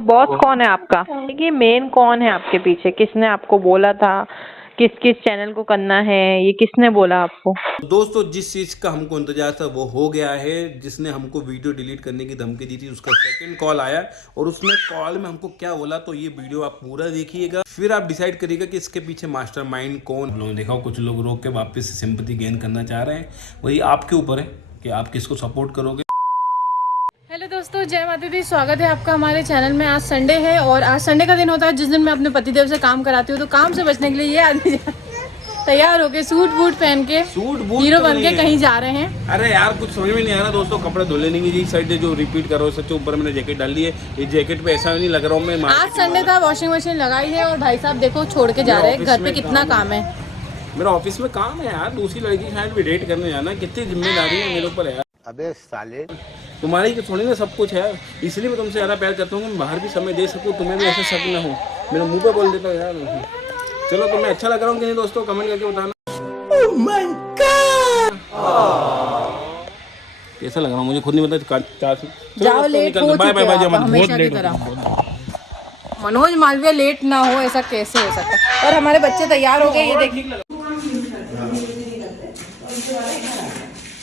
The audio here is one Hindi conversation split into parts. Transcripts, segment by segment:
तो बॉस कौन है आपका? देखिए मेन कौन है आपके पीछे? किसने आपको बोला था किस किस चैनल को करना है? ये किसने बोला आपको? दोस्तों जिस चीज का हमको इंतजार था वो हो गया है। जिसने हमको वीडियो डिलीट करने की धमकी दी थी उसका सेकंड कॉल आया और उसने कॉल में हमको क्या बोला, तो ये वीडियो आप पूरा देखिएगा, फिर आप डिसाइड करिएगा कि इसके पीछे मास्टरमाइंड कौन। लोग देखा कुछ लोग रोक के वापस सिंपैथी गेन करना चाह रहे हैं, वही आपके ऊपर है कि आप किसको सपोर्ट करोगे। हेलो दोस्तों, जय माता दी। स्वागत है आपका हमारे चैनल में। आज संडे है और आज संडे का दिन होता है जिस दिन मैं अपने पतिदेव से काम कराती हूँ। तो काम से बचने के लिए ये आदमी तैयार होके सूट बूट पहन के हीरो बन के कहीं जा रहे हैं। अरे यार कुछ समझ में नहीं आ रहा दोस्तों, कपड़े धुले नहीं जी साइड जो रिपीट करो सच ऊपर मैंने जैकेट डाल ली है। ये जैकेट पे ऐसा नहीं लग रहा हूँ मैं। आज संडे था, वॉशिंग मशीन लगाई है और भाई साहब देखो छोड़ के जा रहे हैं। घर पे कितना काम है। मेरा ऑफिस में काम है यार, दूसरी लड़की शायद भी डेट करने जाना। कितनी जिम्मेदारी है मेरे ऊपर यार। अबे साले, तुम्हारी की थोड़ी ना सब कुछ है, इसलिए मैं तुमसे ज़्यादा प्यार करता हूँ कि मैं बाहर भी समय दे सकूँ, तुम्हें भी ऐसा शक ना हो। मेरे मुंह पे बोल देता हूँ यार। चलो तुम्हें अच्छा लग रहा हूँ कि नहीं दोस्तों, कमेंट करके बताना। कैसा लग रहा हूँ मुझे खुद नहीं पता। जाओ, लेट हो बाय बाय बाय। हमेशा की तरह मनोज मालवीय लेट ना हो, ऐसा कैसे हो सकता है। और हमारे बच्चे तैयार हो गए, ये देखिए।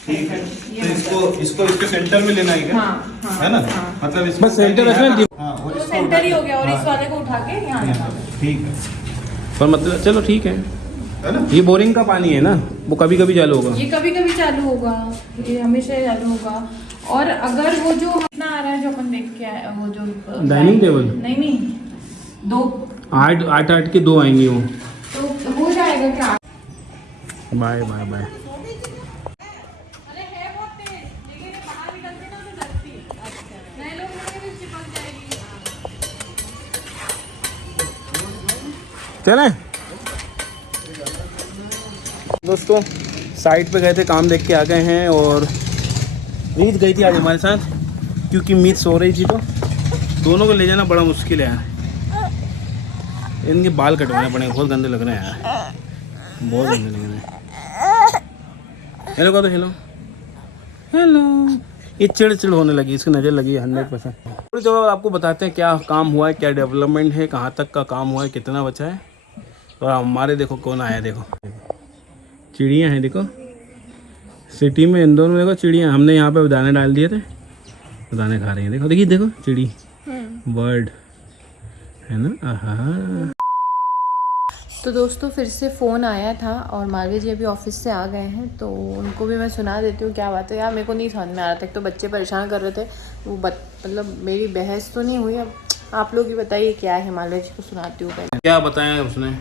ठीक है, तो इसको इसके सेंटर में लेना है क्या? है ना? मतलब इसको बस सेंटर रखना। तो सेंटर ही हो गया और इस वाले को उठा के यहाँ लगा दो। ठीक है, पर मतलब चलो ठीक है ना? ये बोरिंग का पानी है ना, वो कभी कभी चालू होगा। ये कभी कभी चालू होगा, ये हमेशा चालू होगा। और अगर वो जो कितना आ रहा है जो अपन देख के आए, वो जो डाइनिंग टेबल नहीं 2 8 के 2 आएंगी वो। तो हो जाएगा क्या? Bye bye bye. अरे है बहुत तेज, लेकिन ये बाहर निकलते ना तो डरती है। नए लोग मुझे भी चिपक जाएगी। चलें दोस्तों, साइट पे गए थे, काम देख के आ गए हैं। और मीत गई थी आज हमारे साथ क्योंकि मीत सो रही थी, तो दोनों को ले जाना बड़ा मुश्किल है यार। इनके बाल कटवाने पड़े, बहुत गंदे लग रहे हैं यार, बहुत गंदे लग रहे हैं। हेलो कहो तो हेलो हेलो। ये चिड़ होने लगी, इसकी नज़र लगी है 100%। थोड़ी जगह आपको बताते हैं क्या काम हुआ है, क्या डेवलपमेंट है, कहाँ तक का काम हुआ है, कितना बचा है। और हमारे देखो कौन आया, देखो चिड़ियाँ हैं, देखो सिटी में इंदौर में देखो चिड़ियाँ। हमने यहाँ पे दाने डाल दिए थे, दाने खा रही हैं। देखो देखिए देखो चिड़ी बर्ड है ना। आहा। तो दोस्तों फिर से फ़ोन आया था और मालवीय जी अभी ऑफिस से आ गए हैं, तो उनको भी मैं सुना देती हूँ क्या बात है। यार मेरे को नहीं समझ में आ रहा था, एक तो बच्चे परेशान कर रहे थे, वो मतलब मेरी बहस तो नहीं हुई। अब आप लोग ही बताइए क्या है। मालवीय जी को सुनाती हूँ पहले। क्या बताया उसने?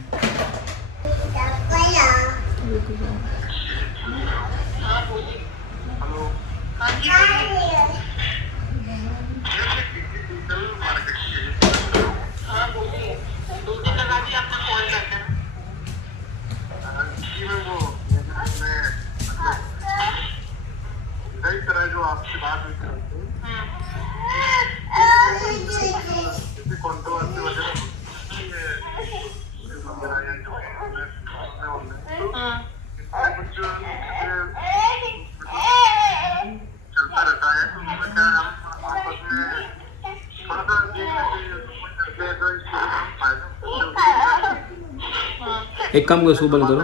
जो आपसे बात हुई थी कंट्रोवर्सी वगैरह कुछ चलता रहता है, तो उसमें क्या हम आपस में थोड़ा सा देख लेते तो इससे फायदा। एक काम करो, सुबह बंद करो।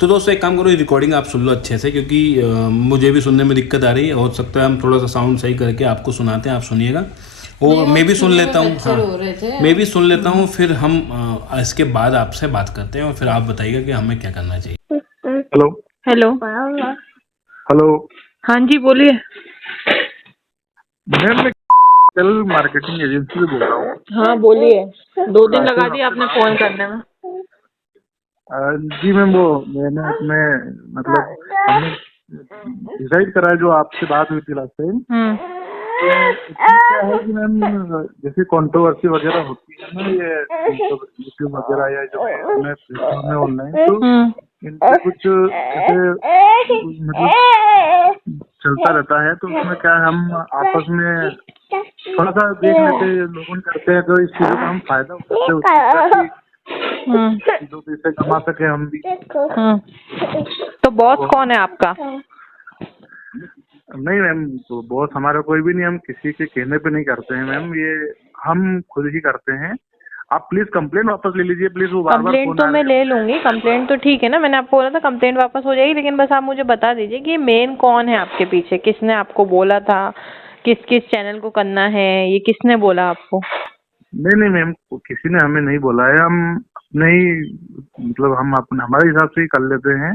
तो दोस्तों एक काम करो, ये रिकॉर्डिंग आप सुन लो अच्छे से, क्योंकि मुझे भी सुनने में दिक्कत आ रही है। हो सकता है हम थोड़ा सा साउंड सही करके आपको सुनाते हैं, आप सुनिएगा। और मैं भी सुन लेता हूँ। हाँ, मैं भी सुन लेता हूँ, फिर हम इसके बाद आपसे बात करते हैं और फिर आप बताइएगा कि हमें क्या करना चाहिए। हेलो हेलो हेलो हाँ जी बोलिए। मैम, मैं कल मार्केटिंग एजेंसी से बोल रहा हूँ। हाँ बोलिए। 2 दिन लगा दिए आपने फ़ोन करने में। जी मैम, वो मैंने अपने मतलब हमने डिसाइड करा है जो आपसे बात हुई थी लास्ट टाइम। तो क्या है कि मैम, जैसे कंट्रोवर्सी वगैरह होती है ना, ये यूट्यूब वगैरह या जो अपने प्लेटफॉर्म में ऑनलाइन, तो इन पे कुछ ऐसे मतलब चलता रहता है। तो उसमें क्या हम आपस में थोड़ा सा देख लेते हैं, लोगों करते हैं, तो इस चीज़ का हम फायदा उठाते हैं, 2 पैसे कमा सके हम भी। तो बॉस कौन है आपका? नहीं मैम, तो बॉस हमारा कोई भी नहीं, हम किसी के कहने पे नहीं करते हैं मैम। ये हम खुद ही करते हैं। आप प्लीज कंप्लेंट वापस ले लीजिए प्लीज। वो बार बार कंप्लेंट तो मैं ले लूंगी, कंप्लेंट तो ठीक है ना, मैंने आपको बोला था कंप्लेंट वापस हो जाएगी, लेकिन बस आप मुझे बता दीजिए कि मेन कौन है आपके पीछे, किसने आपको बोला था, किस किस चैनल को करना है, ये किसने बोला आपको? नहीं नहीं मैम, किसी ने हमें नहीं बोला है। हम अपने ही मतलब हम अपने हमारे हिसाब से ही कर लेते हैं,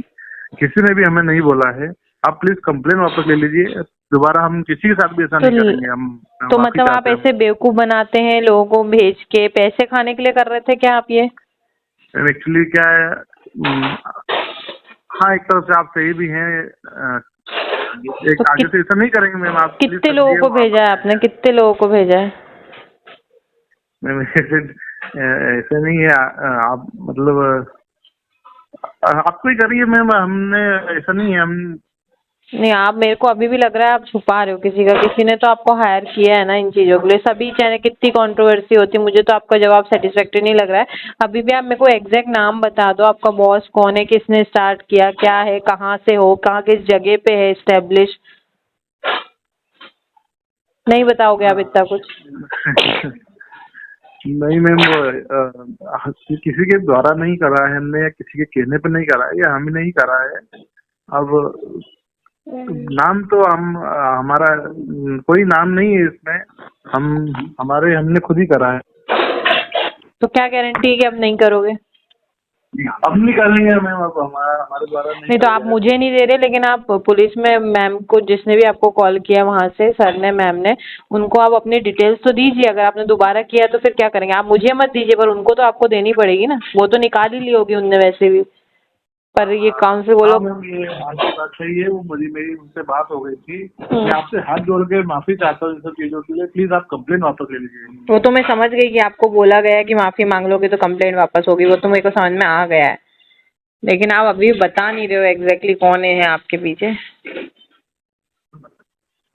किसी ने भी हमें नहीं बोला है। आप प्लीज कंप्लेंट वापस ले लीजिए, दोबारा हम किसी के साथ भी ऐसा नहीं करेंगे। हम तो माफी मतलब आप चाहते हैं। ऐसे बेवकूफ बनाते हैं लोगों को भेज के, पैसे खाने के लिए कर रहे थे क्या आप ये? एक्चुअली क्या है, हाँ एक तरफ से आप सही भी हैं। एक तो आगे से ऐसा नहीं करेंगे मैम। आप please कितने लोगों को समझिए। भेजा है आपने, कितने लोगों को भेजा है? मैम ऐसे नहीं है। आप मतलब आपको ही करिए मैम, हमने ऐसा नहीं है। हम नहीं, आप मेरे को अभी भी लग रहा है आप छुपा रहे हो किसी का। किसी ने तो आपको हायर किया है ना इन चीजों के लिए। सभी चैनल कितनी कंट्रोवर्सी होती है, मुझे तो आपका जवाब सेटिस्फैक्टरी नहीं लग रहा है। अभी भी आप मेरे को एग्जैक्ट नाम बता दो, आपका बॉस कौन है, किसने स्टार्ट किया, क्या है, कहाँ से हो, कहाँ किस जगह पे है एस्टेब्लिश? नहीं बताओगे आप इतना कुछ? नहीं मैम, वो किसी के द्वारा नहीं करा है हमने, या किसी के कहने पर नहीं करा है, या हम नहीं करा है। अब नाम तो हम हमारा कोई नाम नहीं है इसमें। हमने खुद ही करा है। तो क्या गारंटी है कि अब नहीं करोगे? अब नहीं करेंगे मैम। अब हमारे द्वारा नहीं तो आप मुझे नहीं दे रहे, लेकिन आप पुलिस में मैम को, जिसने भी आपको कॉल किया वहां से, सर ने, मैम ने, उनको आप अपनी डिटेल्स तो दीजिए। अगर आपने दोबारा किया तो फिर क्या करेंगे? आप मुझे मत दीजिए, पर उनको तो आपको देनी पड़ेगी ना। वो तो निकाल ही ली होगी उनने वैसे भी, पर ये कौन से वो लोग। मैम ये आपकी बात सही है। वो मेरी उनसे बात हो गई थी। मैं आपसे हाथ जोड़ के माफी चाहता हूँ इन सब चीजों के लिए। प्लीज आप कंप्लेंट वापस ले लीजिए। वो तो मैं समझ गई कि आपको बोला गया है कि माफी मांग लोगे तो कंप्लेंट वापस होगी, वो तो मेरे को समझ में आ गया है, लेकिन आप अभी बता नहीं रहे हो एग्जैक्टली कौन है आपके पीछे।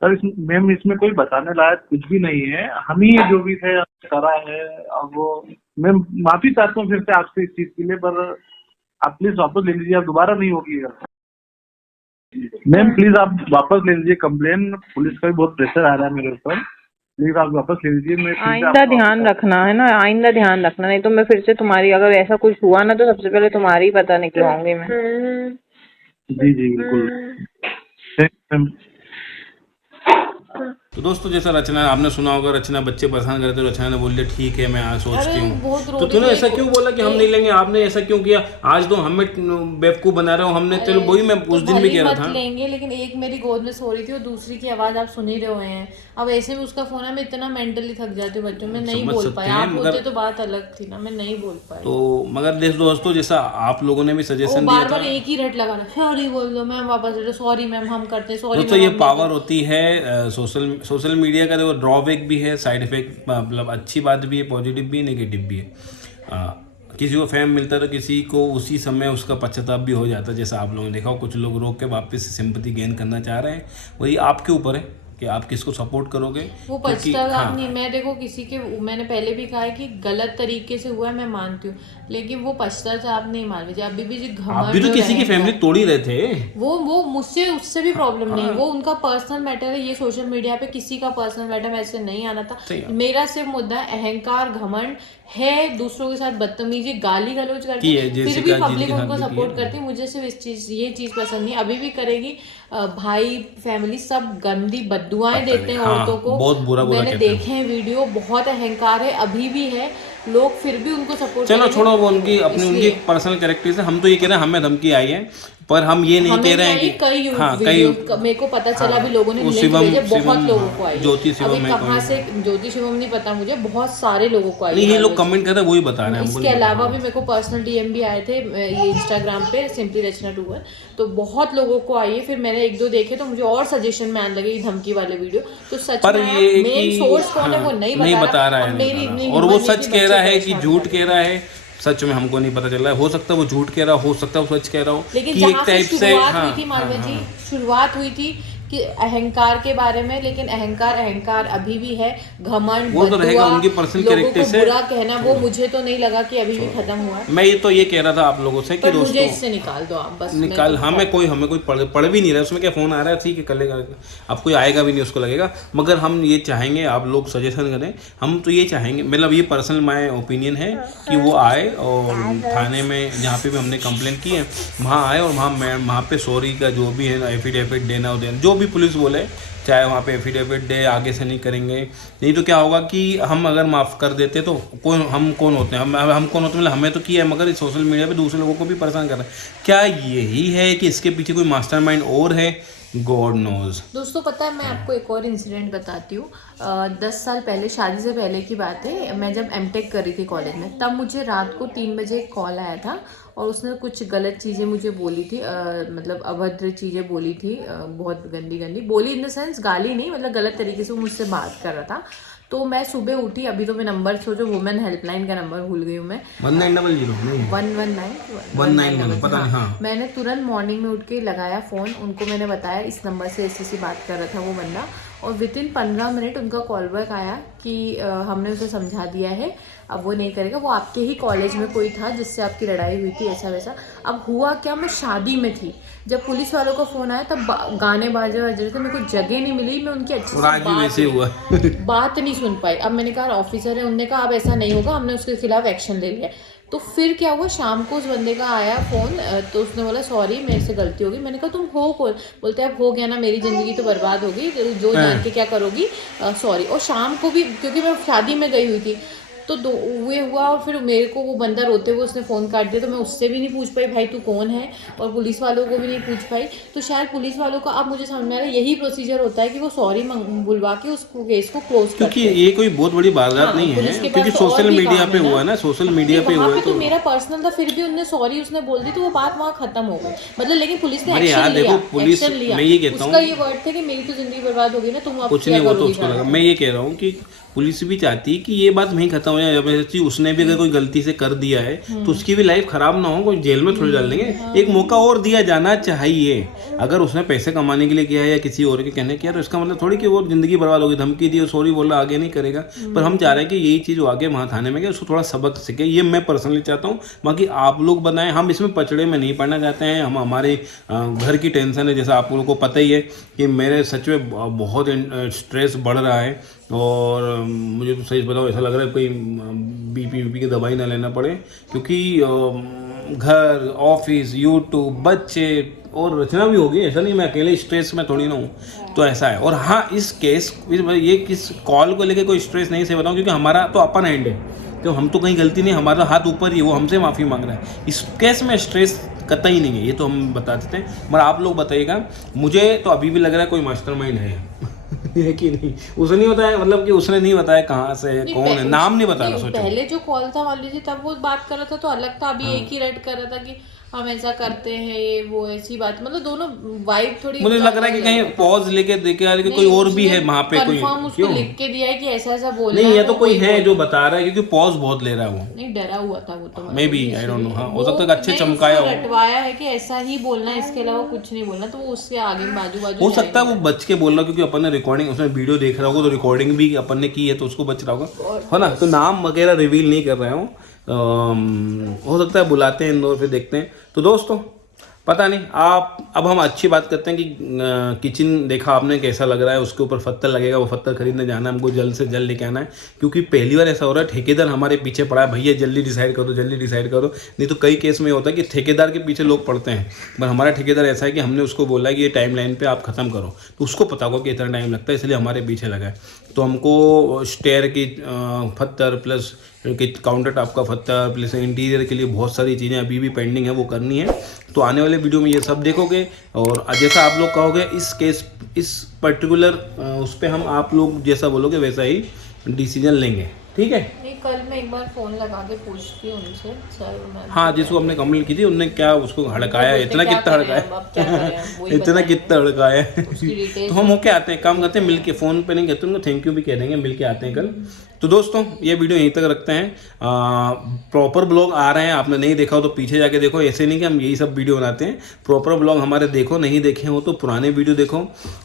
सर मैम इसमें कोई बताने लायक कुछ भी नहीं है। हम ही जो भी थे करा है। अब वो मैं माफी चाहता हूँ फिर से आपसे इस चीज के लिए, पर आप प्लीज वापस ले लीजिए। आप दोबारा नहीं होगी मैम। प्लीज आप वापस ले लीजिए कंप्लेन। पुलिस का भी बहुत प्रेशर आ रहा है मेरे ऊपर। प्लीज आप वापस ले लीजिए। मैं आइंदा ध्यान रखना है ना, आइंदा ध्यान रखना, नहीं तो मैं फिर से तुम्हारी, अगर ऐसा कुछ हुआ ना तो सबसे पहले तुम्हारी ही पता निकलवाऊंगी मैं। जी जी बिल्कुल। तो दोस्तों जैसा रचना आपने सुना होगा, रचना बच्चे परेशान करते, तो रचना ने बोल दिया ठीक है मैं सोचती हूँ। तो तूने ऐसा क्यों बोला कि हम नहीं लेंगे? आपने ऐसा क्यों किया? आज तो हमें बेवकूफ बना रहे हो हमने। चलो वही मैं उस दिन भी कह रहा था लेंगे, लेकिन एक मेरी गोद में सो रही थी और दूसरी की आवाज आप सुन ही रहे हैं। अब ऐसे में उसका फोन है, मैं इतना मेंटली थक जाती हूँ बच्चों में, नहीं बोल पाया। आप होते तो बात अलग थी ना, मैं नहीं बोल पाया। तो मगर दोस्तों जैसा आप लोगों ने भी सजेशन दिया था, बार एक ही रट लगाना, सॉरी बोल दो मैम, वापस सॉरी मैम हम करते हैं, सॉरी। दोस्तों ये पावर होती है सोशल मीडिया का। देखो ड्रॉबैक भी है, साइड इफेक्ट, मतलब अच्छी बात भी है, पॉजिटिव भी है, नेगेटिव भी है। किसी को फेम मिलता है तो किसी को उसी समय उसका पश्चाताप भी हो जाता है। जैसा आप लोगों ने देखा, कुछ लोग रोक के वापस सिंपैथी गेन करना चाह रहे हैं। वही आपके ऊपर है कि आप किसको सपोर्ट करोगे। वो पश्चाताप नहीं, मैं देखो किसी के, मैंने पहले भी कहा है कि गलत तरीके से हुआ है, मैं मानती हूँ, लेकिन वो पश्चाताप नहीं मान लीजिए। अभी भी जो आप भी तो किसी की फैमिली तोड़ ही रहे थे। वो मुझसे उससे भी प्रॉब्लम नहीं, वो उनका पर्सनल मैटर है। ये सोशल मीडिया पे किसी का पर्सनल मैटर में ऐसे नहीं आना था। मेरा सिर्फ मुद्दा अहंकार, घमंड है, दूसरों के साथ बदतमीजी, गाली गलौज करती है, फिर भी पब्लिक उनको सपोर्ट करती है। मुझे सिर्फ ये चीज पसंद नहीं, अभी भी करेगी। भाई फैमिली सब गंदी बद्दुआएं देते हैं औरतों को। बहुत बुरा मैंने देखे हैं वीडियो, बहुत अहंकार है, अभी भी है, लोग फिर भी उनको सपोर्ट। चलो छोड़ो वो उनकी पर्सनल कैरेक्टर से। हम तो ये कह रहे हैं हमें धमकी आई है, पर हम ये नहीं कह रहे हैं कि कई मेरे को पता चला भी लोगों ने बहुत लोगों को आई। ज्योति शिवम कहाँ से, ज्योति शिवम नहीं पता मुझे, बहुत सारे लोगों को आई। ये लोग कमेंट कर रहे हैं, वही बता रहे हैं। इसके अलावा भी मेरे को पर्सनल डीएम भी आए थे ये इंस्टाग्राम पे सिंपली रचना 21, तो बहुत लोगों को आई है। फिर मैंने एक दो देखे तो मुझे और सजेशन में आने लगे धमकी वाले वीडियो। तो सच पर ये मेन सोर्स कौन है वो नहीं बता रहा है, और वो सच कह रहा है कि झूठ कह रहा है। सच में हमको नहीं पता चल रहा है। हो सकता है वो झूठ कह रहा हो सकता है वो सच कह रहा हो। लेकिन जहाँ से शुरुआत हुई थी मालवा जी, शुरुआत हुई थी कि अहंकार के बारे में, लेकिन अहंकार अभी भी है, घमंड, वो तो रहेगा उनकी पर्सनल लोगों कैरेक्टर को से। बुरा कहना, वो मुझे तो नहीं लगा कि अभी भी खत्म हुआ है। मैं ये कह रहा था आप लोगों से कि पर मुझे दोस्तों इससे निकाल दो आप बस। निकाल, हमें कोई पढ़ भी नहीं रहा है उसमें, क्या फ़ोन आ रहा है ठीक है कर लेगा, अब कोई आएगा भी नहीं उसको लगेगा। मगर हम ये चाहेंगे, आप लोग सजेशन करें, हम तो ये चाहेंगे, मतलब ये पर्सनल माय ओपिनियन है कि वो आए और थाने में जहाँ पे भी हमने कंप्लेंट की है वहाँ आए और वहाँ पे सॉरी का जो भी है एफिडेविट देना जो भी पुलिस बोले, चाहे वहाँ पे एफिडेविट दे, आगे से नहीं करेंगे। नहीं तो क्या होगा कि हम अगर माफ़ कर देते तो हम कौन होते हैं, हम कौन होते हैं, मतलब हमें तो किया है, मगर सोशल मीडिया पे दूसरे लोगों को भी परेशान कर रहे हैं। क्या यही है कि इसके पीछे कोई मास्टरमाइंड और है? God knows. दोस्तों पता है, मैं आपको एक और इंसिडेंट बताती हूँ। 10 साल पहले, शादी से पहले की बात है, मैं जब एमटेक कर रही थी कॉलेज में, तब मुझे रात को 3 बजे एक कॉल आया था और उसने कुछ गलत चीज़ें मुझे बोली थी, मतलब अभद्र चीज़ें बोली थी, बहुत गंदी बोली, इन द सेंस गाली नहीं, मतलब गलत तरीके से वो मुझसे बात कर रहा था। तो मैं सुबह उठी, अभी तो मैं नंबर सोचो, वुमेन हेल्पलाइन का नंबर भूल गई हूँ मैं, 1900 पता नहीं। हाँ, मैंने तुरंत मॉर्निंग में उठ के लगाया फ़ोन, उनको मैंने बताया इस नंबर से ऐसी बात कर रहा था वो बंदा, और विदिन 15 मिनट उनका कॉल बैक आया कि हमने उसे समझा दिया है, अब वो नहीं करेगा, वो आपके ही कॉलेज में कोई था जिससे आपकी लड़ाई हुई थी, ऐसा वैसा। अब हुआ क्या, मैं शादी में थी, जब पुलिस वालों का फ़ोन आया तब गाने बाजे बज रहे थे, मेरे को जगह नहीं मिली, मैं उनकी अच्छी बात नहीं सुन पाई। अब मैंने कहा ऑफिसर है, उनने कहा अब ऐसा नहीं होगा, हमने उसके खिलाफ एक्शन ले लिया। तो फिर क्या हुआ, शाम को उस बंदे का आया फ़ोन, तो उसने बोला सॉरी मेरे से गलती होगी। मैंने कहा तुम हो कौन? बोलते अब हो गया ना, मेरी ज़िंदगी तो बर्बाद होगी, जो जान के क्या करोगी, सॉरी। और शाम को भी, क्योंकि मैं शादी में गई हुई थी, तो वो हुआ, और फिर मेरे को वो बंदा रोते हुए उसने फ़ोन काट दिया, तो मैं उससे भी नहीं पूछ पाई भाई तू कौन है, और पुलिस वालों को भी नहीं पूछ पाई। तो शायद पुलिस वालों का, अब मुझे समझ में आ रहा है, यही प्रोसीजर होता है कि वो सॉरी बुलवा के उस केस को क्लोज, क्योंकि ये कोई बहुत बड़ी वारदात नहीं है, क्योंकि सोशल मीडिया पे हुआ ना, सोशल मीडिया पे हुआ तो मेरा पर्सनल था, फिर भी उन्होंने सॉरी उसने बोल दी, तो वो बात वहाँ खत्म हो गई, मतलब। लेकिन पुलिस ने एक्शन लिया, मैं ये कहता हूँ, उसका ये वर्ड था कि मेरी तो जिंदगी बर्बाद होगी ना, तुम अब कुछ नहीं, वो तो उसको लगा। मैं ये कह रहा हूँ कि पुलिस भी चाहती है कि ये बात वहीं खत्म हो जाए, जबरदस्ती उसने भी अगर कोई गलती से कर दिया है तो उसकी भी लाइफ खराब ना हो, कोई जेल में थोड़ी डाल देंगे। एक मौका और दिया जाना चाहिए। अगर उसने पैसे कमाने के लिए किया है या किसी और के कहने किया, तो इसका मतलब थोड़ी कि वो जिंदगी बर्बाद होगी, धमकी दी और सॉरी बोला, आगे नहीं करेगा। पर हम चाह रहे हैं कि यही चीज़ आगे वहाँ थाने में, उसको थोड़ा सबक सीखे, ये मैं पर्सनली चाहता हूँ। बाकी आप लोग बताएं, हम इसमें पचड़े में नहीं पड़ना चाहते हैं, हम हमारे घर की टेंशन है, जैसा आप लोगों को पता ही है कि मेरे सच में बहुत स्ट्रेस बढ़ रहा है, और मुझे तो सही बताओ ऐसा लग रहा है कोई बीपी की दवाई ना लेना पड़े, क्योंकि घर, ऑफिस, यूट्यूब, बच्चे और रचना भी होगी, ऐसा नहीं मैं अकेले स्ट्रेस में थोड़ी ना हूँ। तो ऐसा है। और हाँ, इस केस ये किस कॉल को लेके कोई स्ट्रेस नहीं से बताऊँ, क्योंकि हमारा तो अपन हैंड है, तो हम तो कहीं गलती नहीं, हमारा हाथ ऊपर ही, वो हमसे माफ़ी मांग रहा है। इस केस में स्ट्रेस कतई नहीं है, ये तो हम बता देते हैं। मगर आप लोग बताइएगा, मुझे तो अभी भी लग रहा है कोई मास्टरमाइंड है है कि नहीं। उसने नहीं बताया, मतलब कि उसने नहीं बताया कहाँ से है, कौन है, नाम नहीं बताया। सोचो पहले जो कॉल था मान लीजिए, तब वो बात कर रहा था तो अलग था, अभी एक ही रेड कर रहा था कि हम ऐसा करते हैं, ये वो ऐसी बात, मतलब दोनों वाइब थोड़ी। मुझे लग रहा है कि कहीं पॉज लेके देखे आ रहे कि कोई और भी है वहाँ पे, कोई उसको लिख के दिया है कि ऐसा ऐसा बोल नहीं, ये तो कोई है जो बता रहा है, क्योंकि पॉज बहुत ले रहा है वो। नहीं, डरा हुआ था वो तो, may be, I don't know. हाँ, हो सकता है अच्छे चमकाया हो, रटवाया है कि ऐसा ही बोलना है, इसके अलावा कुछ नहीं बोलना, तो वो उससे आगे बाजू हो सकता है वो बच के बोल रहा, क्योंकि अपन ने रिकॉर्डिंग, उसमें वीडियो देख रहा होगा, तो रिकॉर्डिंग भी अपन ने की है, तो उसको बच रहा होगा, है ना। तो नाम वगैरह रिवील नहीं कर रहा हूँ, हो सकता है बुलाते हैं इंदौर, फिर देखते हैं। तो दोस्तों पता नहीं, अब हम अच्छी बात करते हैं कि किचन देखा आपने कैसा लग रहा है, उसके ऊपर पत्थर लगेगा, वो पत्थर खरीदने जाना है हमको, जल्द से जल्द लेके आना है, क्योंकि पहली बार ऐसा हो रहा है ठेकेदार हमारे पीछे पड़ा है, भैया जल्दी डिसाइड करो, जल्दी डिसाइड करो। नहीं तो कई केस में होता है कि ठेकेदार के पीछे लोग पड़ते हैं, पर हमारा ठेकेदार ऐसा है कि हमने उसको बोला है कि ये टाइम लाइन पर आप ख़त्म करो, तो उसको पता होगा कि इतना टाइम लगता है, इसलिए हमारे पीछे लगा है। तो हमको स्टेयर की पत्थर प्लस काउंटर टॉप का पत्थर प्लस इंटीरियर के लिए बहुत सारी चीज़ें अभी भी पेंडिंग है, वो करनी है। तो आने वाले वीडियो में ये सब देखोगे, और जैसा आप लोग कहोगे इस केस, इस पर्टिकुलर उस पर हम आप लोग जैसा बोलोगे वैसा ही डिसीजन लेंगे, ठीक है। नहीं, कल मैं एक बार फोन लगा के पूछती हूँ उनसे, सर। हाँ, जिसको हमने कंप्लेंट की थी उनने क्या उसको हड़काया, इतना कितना हड़काया, इतना कितना हड़काया। तो हम होके आते हैं, काम करते हैं मिल के, फ़ोन पे नहीं कहते, उनको थैंक यू भी कह देंगे, मिल के आते हैं कल। तो दोस्तों ये वीडियो यहीं तक रखते हैं। प्रॉपर ब्लॉग आ रहे हैं, आपने नहीं देखा हो तो पीछे जाके देखो। ऐसे नहीं कि हम यही सब वीडियो बनाते हैं, प्रॉपर ब्लॉग हमारे देखो, नहीं देखे हो तो पुराने वीडियो देखो।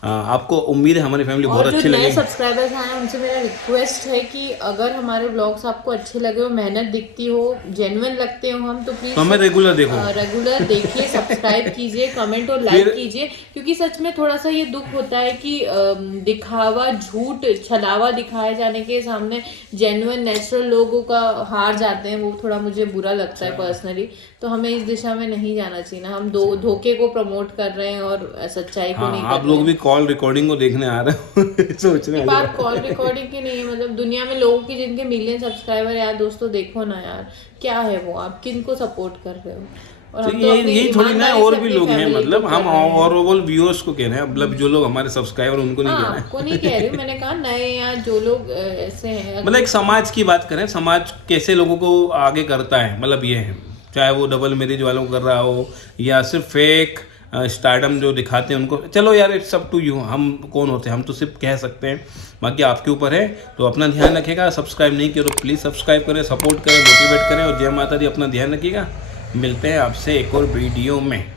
आपको उम्मीद है हमारी फैमिली बहुत अच्छी लगेगी। सब्सक्राइबर्स हैं उनसे मेरा रिक्वेस्ट है कि अगर हमारे ब्लॉग्स आपको अच्छे लगे हो, मेहनत दिखती हो, जेन्युइन लगते हो हम, तो प्लीज हमें रेगुलर देखो, रेगुलर देखिए, सब्सक्राइब कीजिए, कमेंट और लाइक कीजिए। क्योंकि सच में थोड़ा सा ये दुख होता है कि दिखावा, झूठ, छलावा दिखाए जाने के सामने जेन्युइन नेचुरल लोगों का हार जाते हैं, वो थोड़ा मुझे बुरा लगता है पर्सनली। तो हमें इस दिशा में नहीं जाना चाहिए ना, हम धोखे को प्रमोट कर रहे हैं और सच्चाई को नहीं कर रहे हैं। आप लोग भी कॉल रिकॉर्डिंग को देखने आ रहे हो सोच रहे हैं। बात कॉल रिकॉर्डिंग की नहीं है, मतलब दुनिया में लोगों की जिनके मिलियन सब्सक्राइबर, यार दोस्तों देखो ना यार, क्या है वो, आप किन को सपोर्ट कर रहे हो। और तो यही थोड़ी ना, और भी लोग हैं, मतलब हम ओवरऑल व्यूअर्स को कह रहे हैं, मतलब जो लोग हमारे सब्सक्राइबर उनको नहीं कह रहे हैं। आपको नहीं कह रही, मैंने कहा नए या जो लोग ऐसे हैं, मतलब एक समाज की बात करें, समाज कैसे लोगों को आगे करता है, मतलब ये है, चाहे वो डबल मैरिज वालों को कर रहा हो या सिर्फ फेक स्टारडम जो दिखाते हैं उनको। चलो यार, इट्स अप टू यू, हम कौन होते हैं, हम तो सिर्फ कह सकते हैं, बाकी आपके ऊपर है। तो अपना ध्यान रखिएगा, सब्सक्राइब नहीं किया तो प्लीज़ सब्सक्राइब करें, सपोर्ट करें, मोटिवेट करें, और जय माता दी, अपना ध्यान रखिएगा। मिलते हैं आपसे एक और वीडियो में।